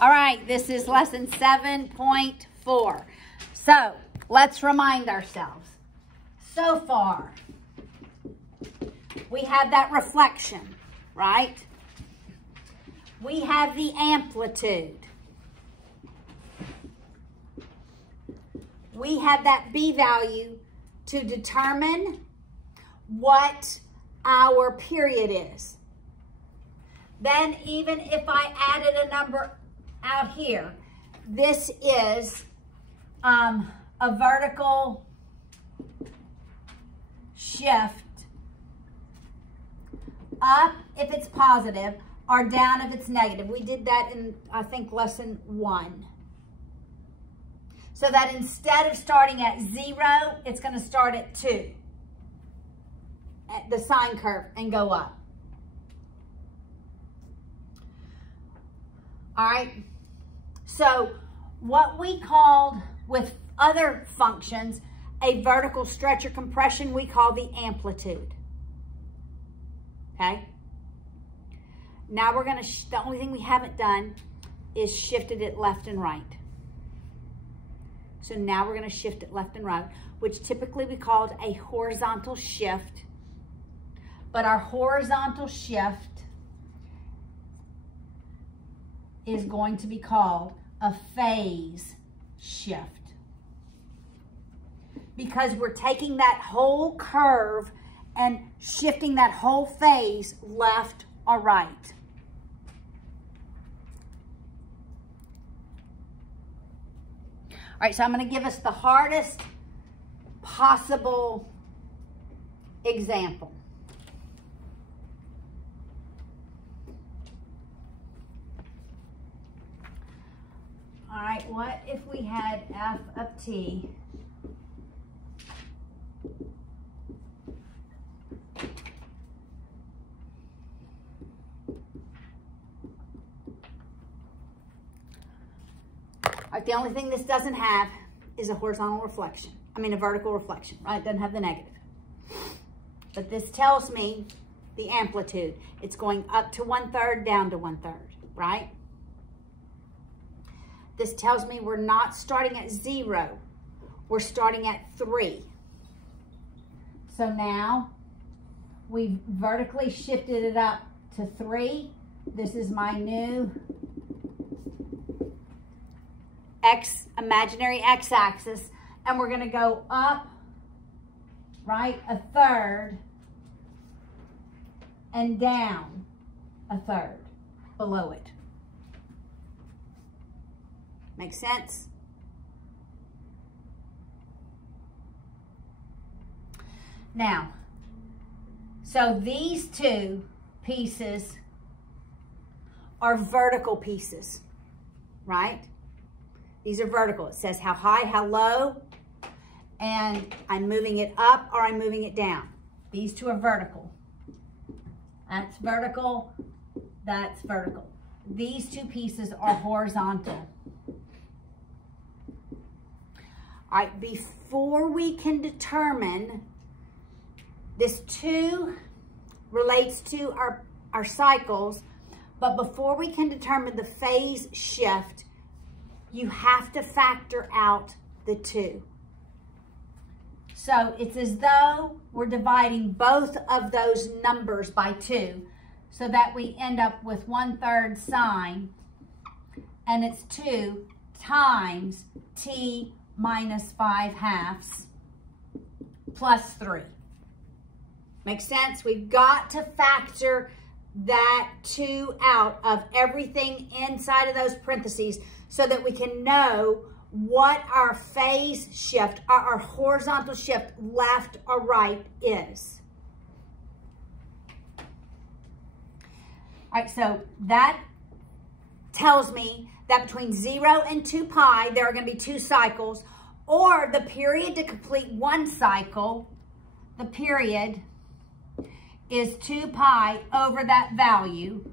All right, this is lesson 7.4. So let's remind ourselves. So far, we have that reflection, right? We have the amplitude. We have that B value to determine what our period is. Then even if I added a number out here, this is a vertical shift up if it's positive or down if it's negative. We did that in, I think, lesson 1. So that instead of starting at 0, it's going to start at 2, at the sine curve, and go up. All right. So what we called with other functions a vertical stretch or compression, we call the amplitude. Okay. Now we're going to, the only thing we haven't done is shifted it left and right. So now we're going to shift it left and right, which typically we called a horizontal shift. But our horizontal shift is going to be called a phase shift. Because we're taking that whole curve and shifting that whole phase left or right. All right, so I'm going to give us the hardest possible example. All right, what if we had f of t the only thing this doesn't have is a horizontal reflection. I mean, a vertical reflection, right? It doesn't have the negative. But this tells me the amplitude. It's going up to 1/3, down to 1/3, right? This tells me we're not starting at 0. We're starting at 3. So now we've vertically shifted it up to 3. This is my new imaginary x-axis, and we're going to go up, right, 1/3, and down 1/3 below it. Make sense? Now, so these two pieces are vertical pieces, right? These are vertical. It says how high, how low, and I'm moving it up or I'm moving it down. These two are vertical. That's vertical, that's vertical. These two pieces are horizontal. All right, before we can determine, this 2 relates to our cycles, but before we can determine the phase shift, you have to factor out the 2. So it's as though we're dividing both of those numbers by 2 so that we end up with 1/3 sine, and it's 2 times t minus 5/2 plus 3. Make sense? We've got to factor that 2 out of everything inside of those parentheses so that we can know what our phase shift, or our horizontal shift, left or right is. All right, so that tells me that between 0 and 2 pi, there are going to be 2 cycles, or the period to complete 1 cycle, the period is 2 pi over that value.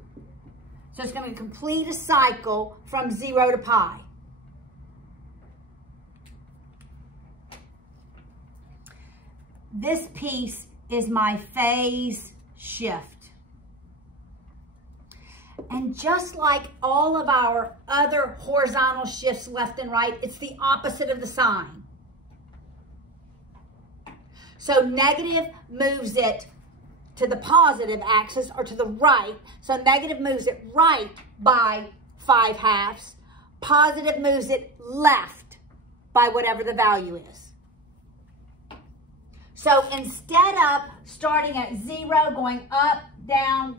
So it's going to complete a cycle from 0 to pi. This piece is my phase shift. And just like all of our other horizontal shifts left and right, it's the opposite of the sign. So negative moves it to the positive axis or to the right. So negative moves it right by 5/2. Positive moves it left by whatever the value is. So instead of starting at 0, going up, down,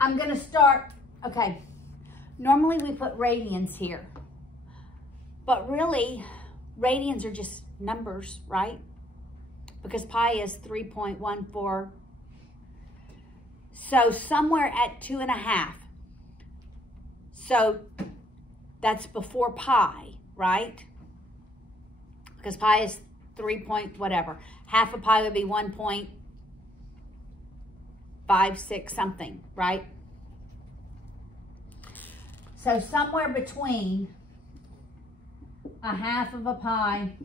I'm going to start, okay, normally we put radians here, but really radians are just numbers, right? Because pi is 3.14. So somewhere at 2.5. So that's before pi, right? Because pi is 3 point whatever. Half of pi would be 1.56 something, right? So somewhere between 1/2 of a pi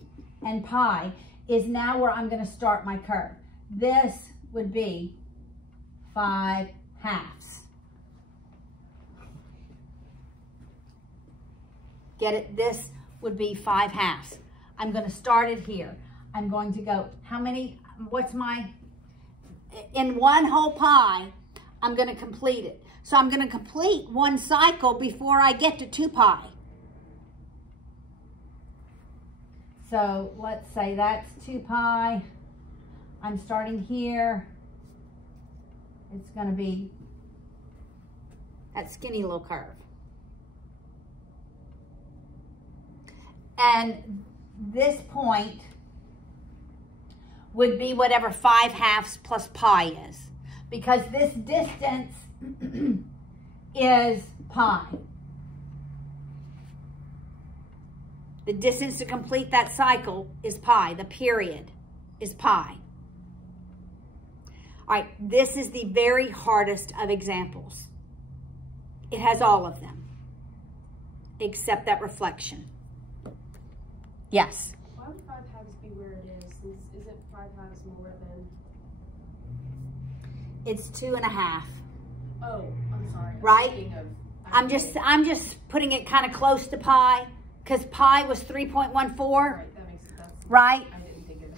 and pi is now where I'm going to start my curve. This would be 5/2. Get it? This would be 5/2. I'm going to start it here. I'm going to go, how many, what's my, in 1 whole pi, I'm going to complete it. So I'm going to complete 1 cycle before I get to 2 pi. So let's say that's 2 pi. I'm starting here. It's going to be that skinny little curve. And this point would be whatever 5/2 plus pi is, because this distance is pi. The distance to complete that cycle is pi. The period is pi. All right, this is the very hardest of examples. It has all of them, except that reflection. Yes? Why would 5/2 be where it is? Isn't 5/2 more than? It's 2.5. Oh, I'm sorry. Right? I'm just putting it kind of close to pi, because pi was 3.14. Right, that makes sense. Right? I didn't think of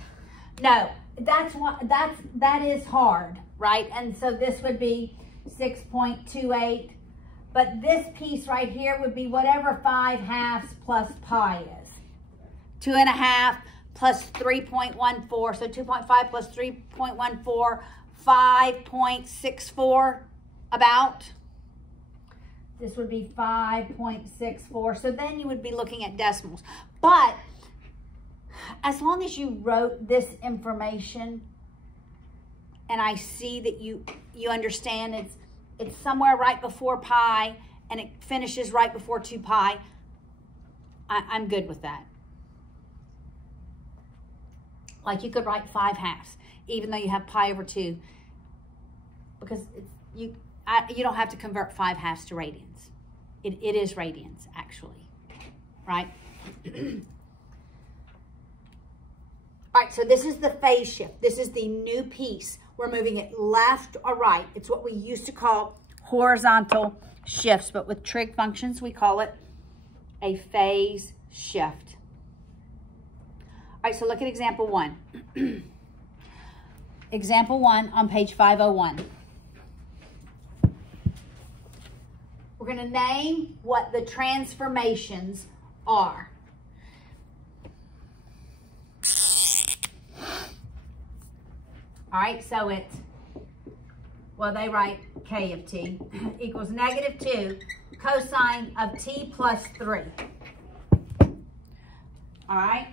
that. No, that is hard, right? And so this would be 6.28. But this piece right here would be whatever 5/2 plus pi is. 2.5 plus 3.14. So 2.5 plus 3.14, 5.64 about. This would be 5.64. So then you would be looking at decimals. But as long as you wrote this information and I see that you understand it's somewhere right before pi and it finishes right before 2 pi, I'm good with that. Like you could write 5/2, even though you have pi over 2, because you don't have to convert 5/2 to radians. It is radians, actually, right? All right, so this is the phase shift. This is the new piece. We're moving it left or right. It's what we used to call horizontal shifts, but with trig functions, we call it a phase shift. All right, so look at example 1. Example 1 on page 501. We're going to name what the transformations are. All right, so it's, well, they write k of t equals -2 cosine of t plus 3. All right.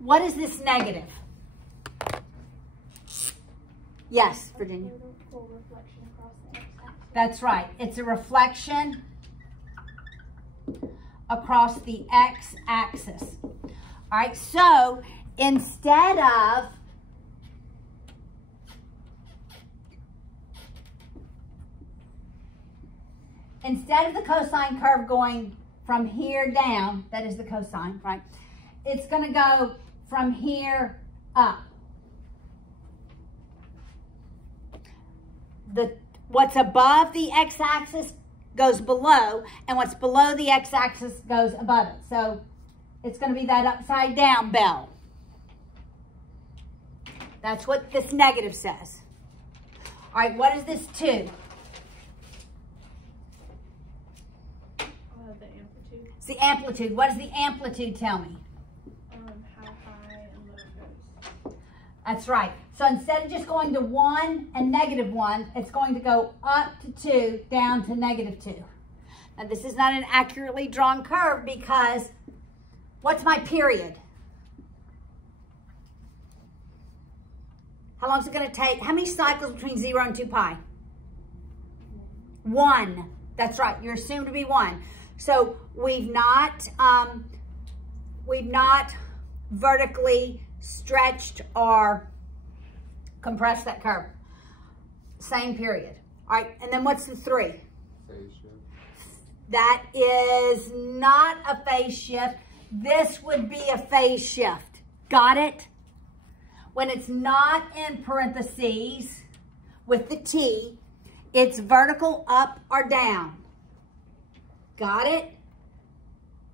What is this negative? Yes, Virginia. That's right. It's a reflection across the x-axis. All right, so instead of the cosine curve going from here down, that is the cosine, right? It's going to go from here up. what's above the x-axis goes below, and what's below the x-axis goes above it. So it's going to be that upside down bell. That's what this negative says. All right, what is this 2? The amplitude. It's the amplitude. What does the amplitude tell me? How high and low it goes. That's right. So instead of just going to 1 and -1, it's going to go up to 2, down to -2. Now this is not an accurately drawn curve because what's my period? How long is it going to take? How many cycles between 0 and 2 pi? 1. That's right. You're assumed to be 1. So we've not vertically stretched or compressed that curve. Same period. All right. And then what's the 3? Phase shift. That is not a phase shift. This would be a phase shift. Got it? When it's not in parentheses with the T, it's vertical up or down. Got it?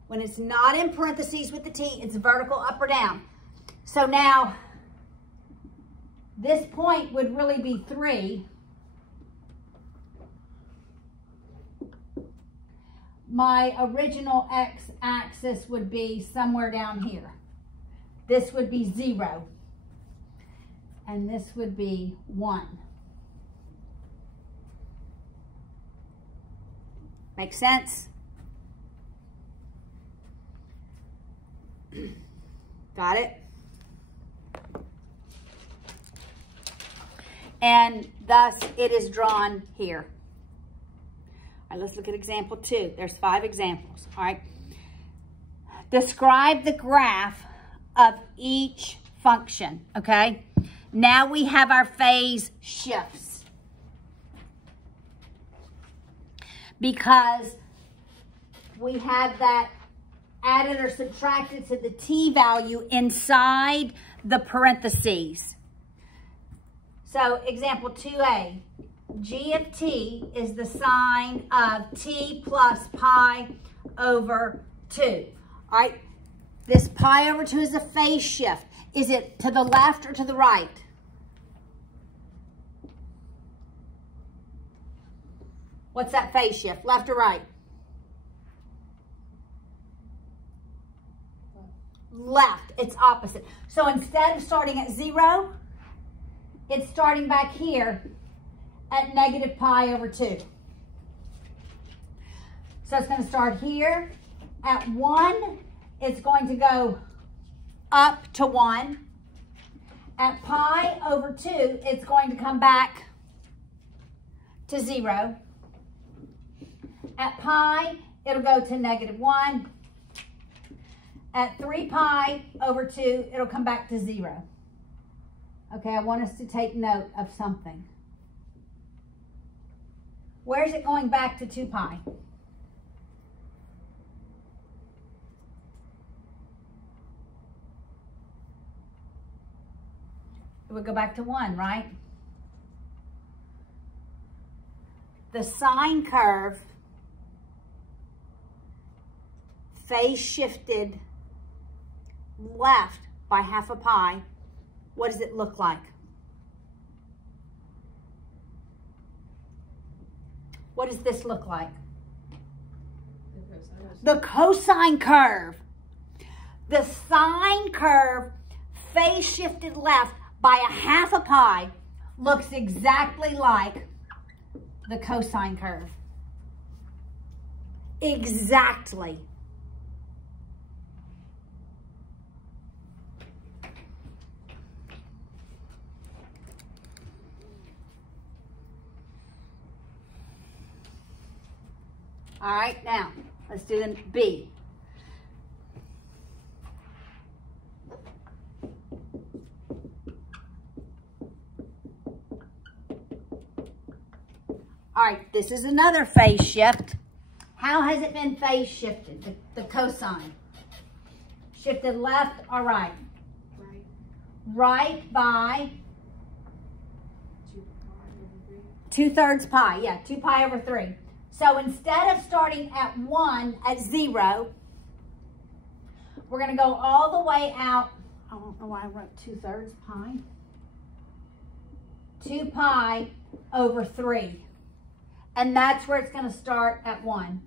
When it's not in parentheses with the T, it's vertical up or down. So now, this point would really be 3. My original x-axis would be somewhere down here. This would be 0. And this would be 1. Make sense? Got it? And thus it is drawn here. All right, let's look at example 2. There's 5 examples. All right. Describe the graph of each function, okay? Now we have our phase shifts. Because we have that added or subtracted to the t value inside the parentheses. So example 2a, g of t is the sine of t plus pi over 2. All right, this pi over 2 is a phase shift. Is it to the left or to the right? What's that phase shift, left or right? Left, it's opposite. So instead of starting at 0, it's starting back here at negative pi over 2. So it's going to start here at 1. It's going to go up to 1. At pi over 2, it's going to come back to 0. At pi, it'll go to negative 1. At 3 pi over 2, it'll come back to 0. Okay, I want us to take note of something. Where is it going back to 2 pi? It would go back to 1, right? The sine curve phase shifted left by half a pi. What does it look like? What does this look like? The cosine curve. The sine curve phase shifted left by a half a pi looks exactly like the cosine curve. Exactly. All right, now let's do the B. All right, this is another phase shift. How has it been phase shifted, the cosine? Shifted left or right? Right. Right by 2/3 pi, yeah, 2 pi over 3. So instead of starting at 1 at 0, we're going to go all the way out. I don't know why I wrote 2/3 pi. 2 pi over 3. And that's where it's going to start at 1.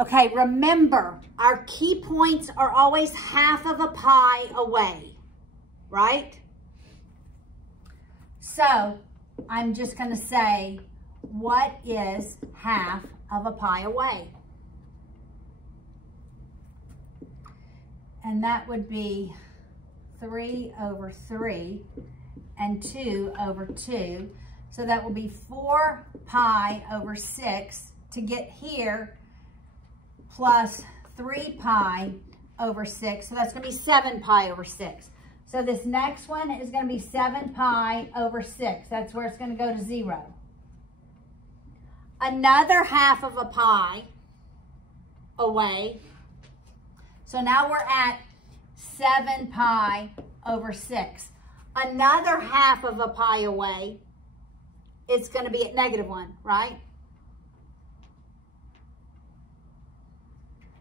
Okay, remember, our key points are always half of a pi away, right? So, I'm just going to say, what is half of a pi away? And that would be 3 over 3 and 2 over 2. So that will be 4 pi over 6 to get here, plus 3 pi over 6. So that's going to be 7 pi over 6. So this next one is going to be 7 pi over 6. That's where it's going to go to 0. Another half of a pi away. So now we're at 7 pi over 6. Another half of a pi away, it's going to be at -1, right?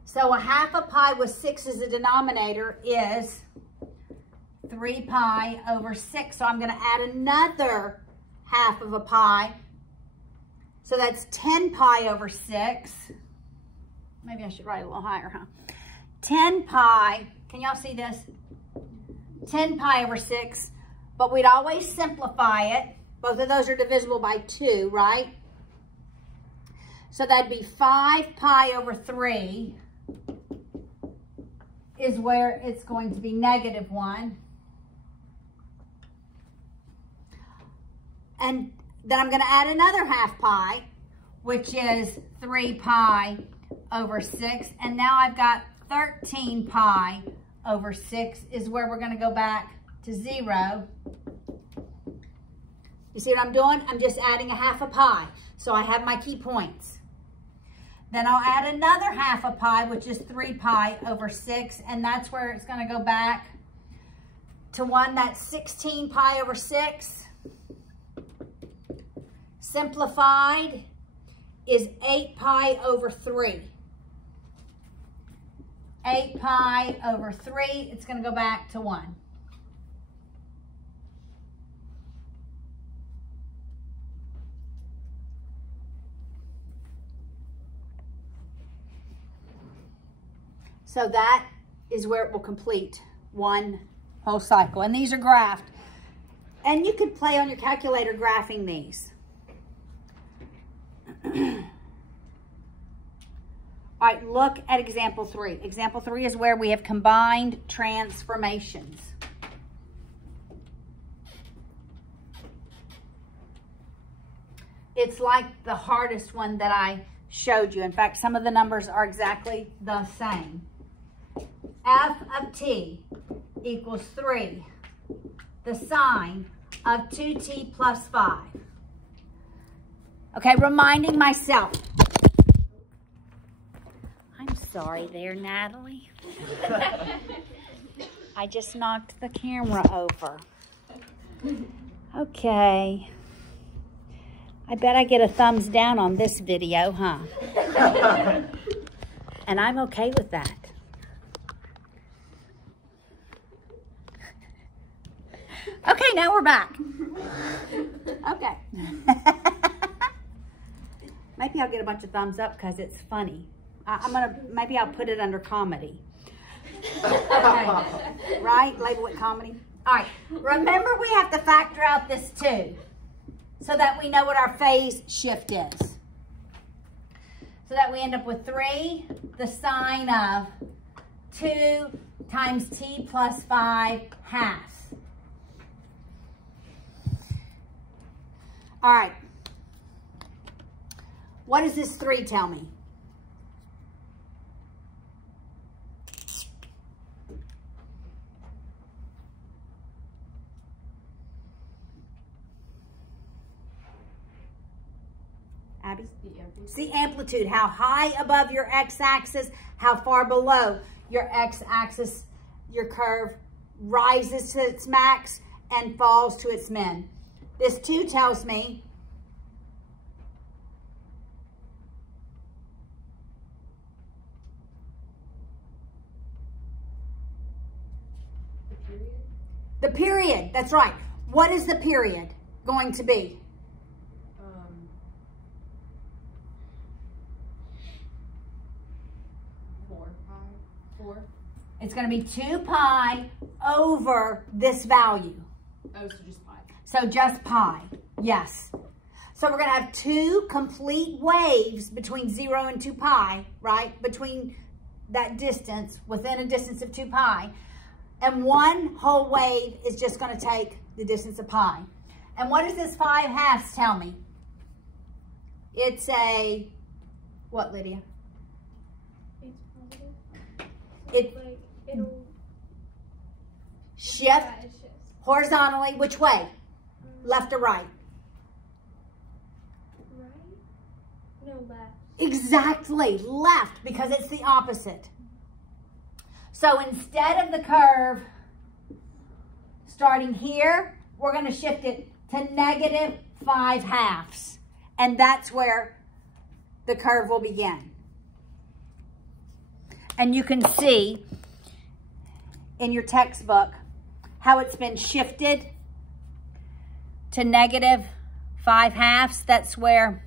So a half a pi with 6 as a denominator is 3 pi over 6. So I'm going to add another half of a pi. So that's 10 pi over 6. Maybe I should write a little higher, huh? 10 pi, can y'all see this? 10 pi over 6, but we'd always simplify it. Both of those are divisible by 2, right? So that'd be 5 pi over 3 is where it's going to be -1. And then I'm going to add another half pi, which is 3 pi over 6. And now I've got 13 pi over 6 is where we're going to go back to 0. You see what I'm doing? I'm just adding a half a pi. So I have my key points. Then I'll add another half a pi, which is 3 pi over 6. And that's where it's going to go back to 1. That's 16 pi over 6. Simplified is 8 pi over 3. 8 pi over 3, it's going to go back to 1. So that is where it will complete one whole cycle. And these are graphed. And you could play on your calculator graphing these. All right, look at example 3. Example 3 is where we have combined transformations. It's like the hardest one that I showed you. In fact, some of the numbers are exactly the same. F of t equals 3, the sine of 2t plus 5. Okay, reminding myself. I'm sorry there, Natalie. I just knocked the camera over. Okay. I bet I get a thumbs down on this video, huh? And I'm okay with that. Okay, now we're back. Okay. Maybe I'll get a bunch of thumbs up because it's funny. Maybe I'll put it under comedy. Okay. Right? Label it comedy. All right. Remember, we have to factor out this 2 so that we know what our phase shift is. So that we end up with 3, the sine of 2 times t plus 5 halves. All right. What does this 3 tell me? Abby? It's the amplitude. How high above your x-axis, how far below your x-axis your curve rises to its max and falls to its min. This 2 tells me the period. That's right. What is the period going to be? 4. It's going to be 2 pi over this value. Oh, so just pi. So just pi, yes. So we're going to have 2 complete waves between 0 and 2 pi, right? Between that distance, within a distance of 2 pi. And 1 whole wave is just going to take the distance of pi. And what does this 5/2 tell me? It's a, what, Lydia? It's positive. It It'll shift yeah, it shifts. horizontally, which way? Left or right? Right? No, left. Exactly, left, because it's the opposite. So instead of the curve starting here, we're going to shift it to -5/2. And that's where the curve will begin. And you can see in your textbook how it's been shifted to -5/2. That's where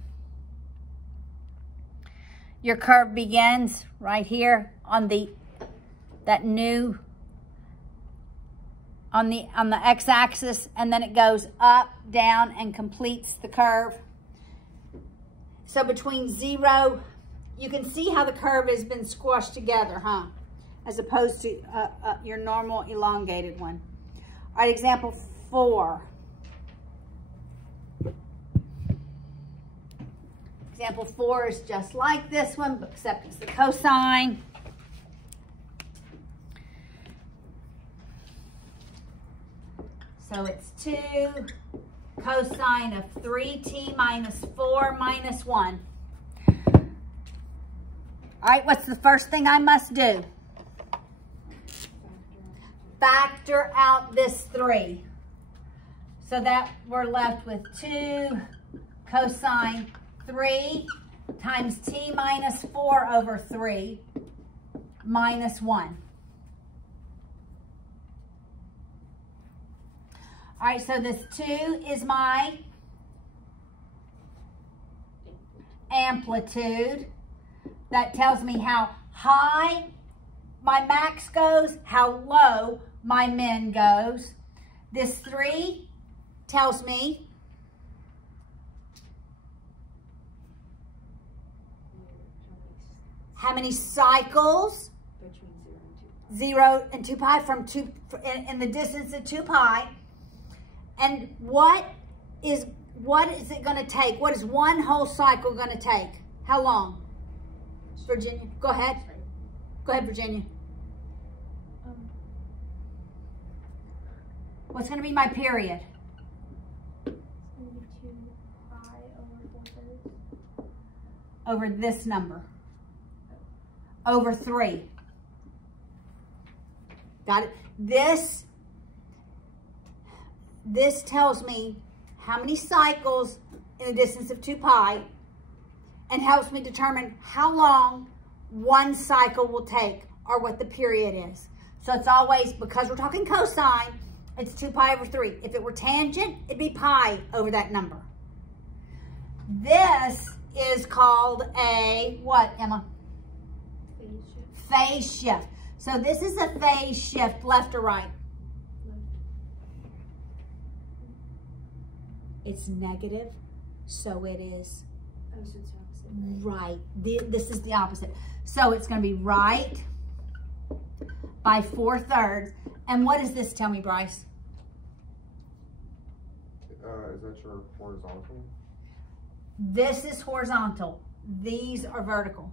your curve begins, right here on the on the x-axis, and then it goes up, down, and completes the curve. So between 0, you can see how the curve has been squashed together, huh? As opposed to your normal elongated one. All right, example 4. Example 4 is just like this one, except it's the cosine. So it's 2 cosine of 3t minus 4 minus 1. All right, what's the first thing I must do? Factor out this 3. So that we're left with 2 cosine 3 times t minus 4 over 3 minus 1. All right, so this 2 is my amplitude. That tells me how high my max goes, how low my min goes. This 3 tells me how many cycles Between 0 and 2 pi from 2 in the distance of 2 pi. And what is it going to take? What is 1 whole cycle going to take? How long? Virginia, go ahead. Go ahead, Virginia. What's going to be my period? It's going to be 2 pi over 4/3. Over this number. Over 3. Got it? This tells me how many cycles in the distance of 2 pi and helps me determine how long 1 cycle will take or what the period is. So it's always, because we're talking cosine, it's 2 pi over 3. If it were tangent, it'd be pi over that number. This is called a, what, Emma? Phase shift. Phase shift. So this is a phase shift, left or right? It's negative, so it is Oh, so it's opposite. right. This is the opposite. So it's going to be right by 4/3. And what does this tell me, Bryce? Is that your horizontal? This is horizontal. These are vertical.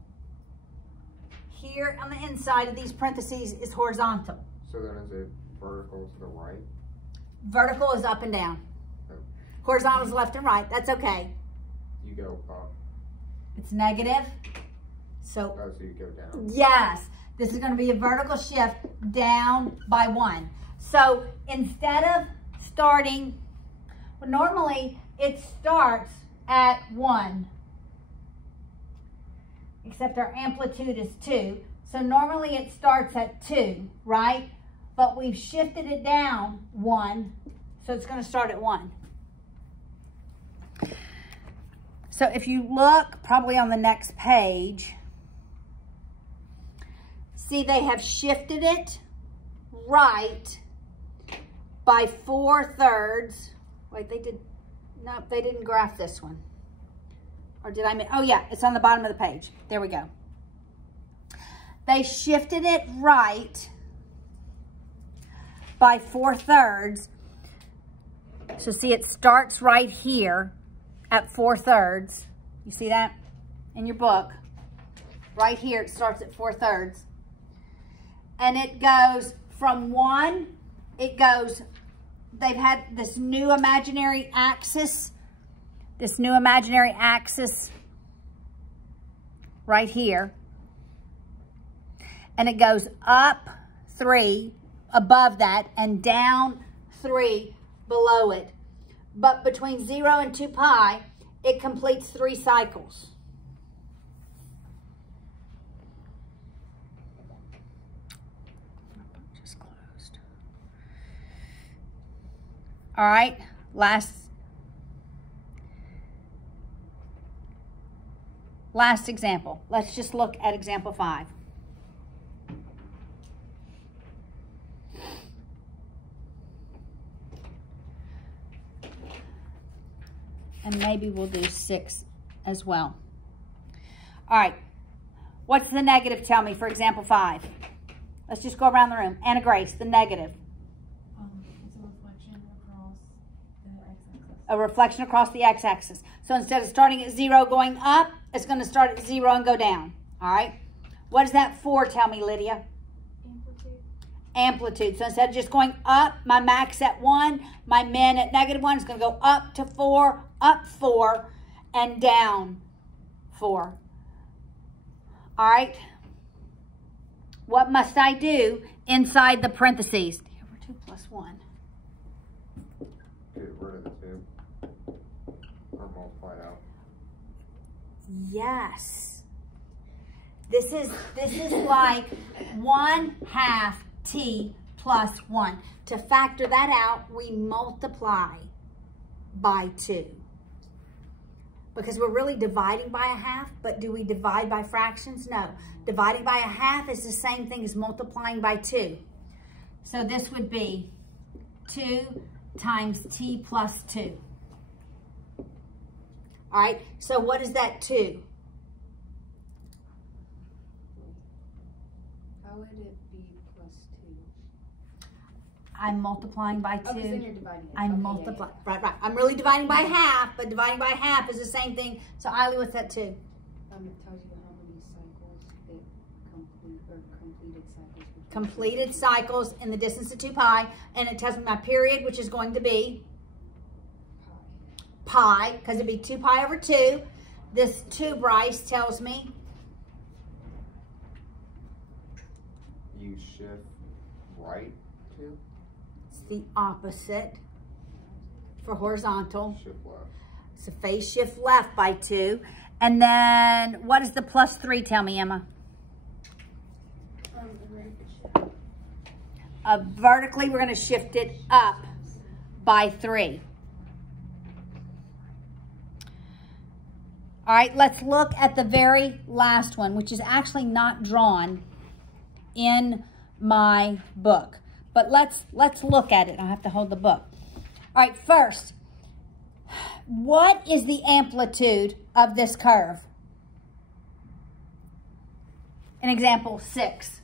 Here on the inside of these parentheses is horizontal. So then is it vertical to the right? Vertical is up and down. Horizontal is left and right. That's okay. You go up. It's negative. So, Oh, so you go down. yes, this is going to be a vertical shift down by 1. So instead of starting Well, normally it starts at 1, except our amplitude is 2. So normally it starts at 2, right? But we've shifted it down 1, so it's going to start at 1. So if you look probably on the next page, see they have shifted it right by 4/3. Wait, they did, nope, they didn't graph this one. Or did I miss? Oh yeah, it's on the bottom of the page. There we go. They shifted it right by 4/3. So see, it starts right here at 4/3. You see that in your book? Right here, it starts at 4/3. And it goes from 1, it goes, they've had this new imaginary axis right here. And it goes up 3 above that and down 3 below it. But between 0 and 2 pi, it completes 3 cycles. Just closed. All right, last example. Let's just look at example 5. And maybe we'll do 6 as well. All right, what's the negative tell me for example 5? Let's just go around the room. Anna Grace, the negative. It's a reflection across the x-axis. A reflection across the x-axis. So instead of starting at 0 going up, it's going to start at 0 and go down. All right, what does that 4 tell me, Lydia? Amplitude. So instead of just going up, my max at 1, my min at -1 is going to go up to 4, up 4, and down 4. All right. What must I do inside the parentheses? D over 2 plus 1. Get rid of the 2. Or multiply it out. Yes. This is like 1/2 t plus 1. To factor that out, we multiply by 2. Because we're really dividing by 1/2, but do we divide by fractions? No. Dividing by 1/2 is the same thing as multiplying by 2. So this would be 2 times t plus 2. All right, so what is that 2? How would it be plus 2? I'm multiplying by 2. Oh, because then you're dividing it. I'm Okay, multiplying. yeah. Right. I'm really dividing by 1/2, but dividing by 1/2 is the same thing. So Eiley, what's that 2? It tells you how many cycles it completed cycles. Completed cycles in the distance of 2 pi, and it tells me my period, which is going to be pi, because it'd be 2 pi over 2. This 2, Bryce, tells me You shift right 2, it's the opposite for horizontal. shift left. So phase shift left by 2. And then what does the plus 3 tell me, Emma? Vertically, we're going to shift it up by 3. All right, let's look at the very last one, which is actually not drawn in my book. But let's look at it. I have to hold the book. All right, first, what is the amplitude of this curve? In example 6.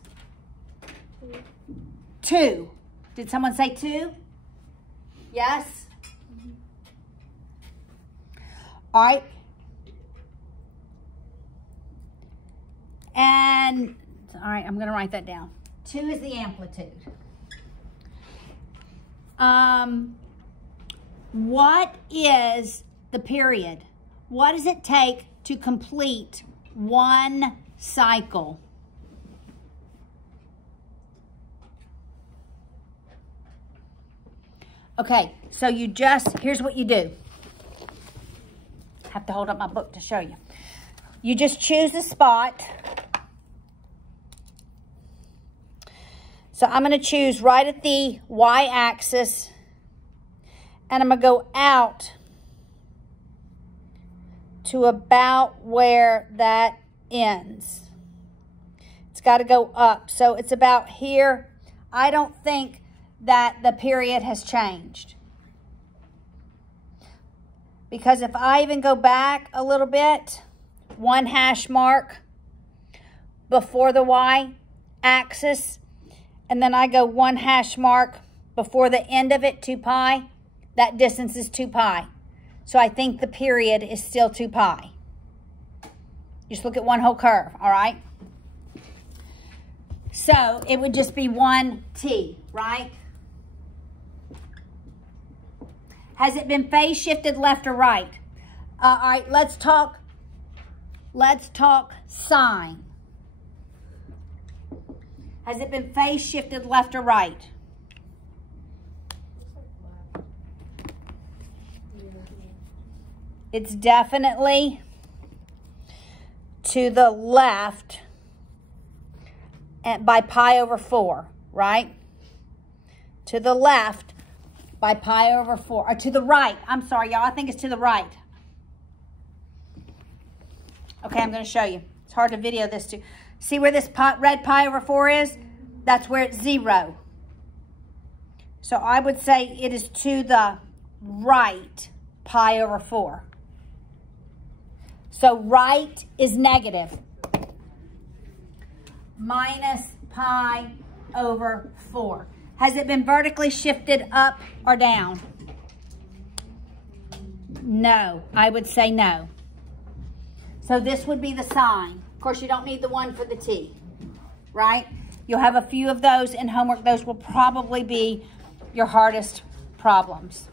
2. Did someone say 2? Yes? All right. And, all right, I'm going to write that down. 2 is the amplitude. What is the period? What does it take to complete 1 cycle? Okay, so you just, here's what you do. I have to hold up my book to show you. You just choose a spot. So I'm going to choose right at the y-axis, and I'm going to go out to about where that ends. It's got to go up. So it's about here. I don't think that the period has changed. Because if I even go back a little bit, 1 hash mark before the y-axis, and then I go 1 hash mark before the end of it, 2 pi, that distance is 2 pi. So I think the period is still 2 pi. Just look at one whole curve, all right? So it would just be 1t, right? Has it been phase shifted left or right? All right, let's talk sine. Has it been phase shifted left or right? It's definitely to the left and by pi over 4, right? To the left by pi over 4, or to the right. I'm sorry, y'all, I think it's to the right. Okay, I'm going to show you. It's hard to video this too. See where this red pi over 4 is? That's where it's 0. So I would say it is to the right pi over 4. So right is negative. Minus pi over 4. Has it been vertically shifted up or down? No, I would say no. So this would be the sine. Of course, you don't need the one for the t, right? You'll have a few of those in homework. Those will probably be your hardest problems.